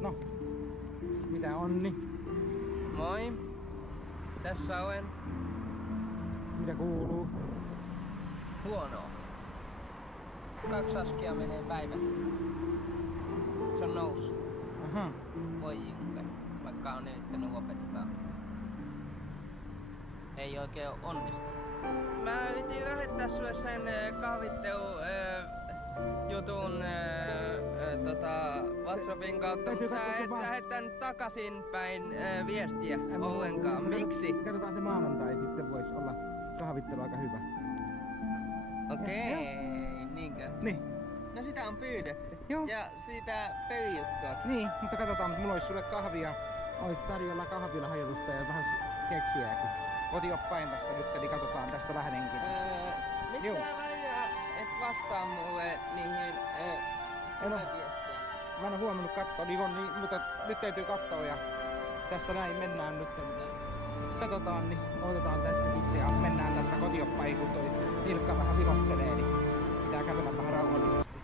No, mitä Onni? Moi. Tässä olen. Mitä kuuluu? Huonoa. 2 askia menee päivässä. Se on noussut. Aha. Voi junke. Vaikka on yrittänyt opettaa. Ei oikein oo onnistunut. Mä yritin lähettää sulle sen jutun WhatsAppin kautta, mutta sä et lähettänyt takaisin päin viestiä ollenkaan. Miksi? Katsotaan se maanantai, sitten voisi olla kahvittelu aika hyvä. Okei, niinkö? Niin. No sitä on pyydetty. Joo. Ja siitä pelijuttuakin. Niin, mutta katsotaan, mulla olisi sulle kahvia. Olisi tarjolla kahvilahajoitusta ja vähän keksiääkin. Kotioppain tästä nyt, eli katsotaan tästä lähdenkin. Miksi sä välillä et vastaa mulle niihin viestejä? Mä en oo huomannut katsoa, niin, mutta nyt täytyy katsoa ja tässä näin mennään nyt. Katsotaan, niin otetaan tästä sitten ja mennään tästä kotioppain, kun toi Ilkka vähän vilottelee, niin pitää kävellä vähän rauhallisesti.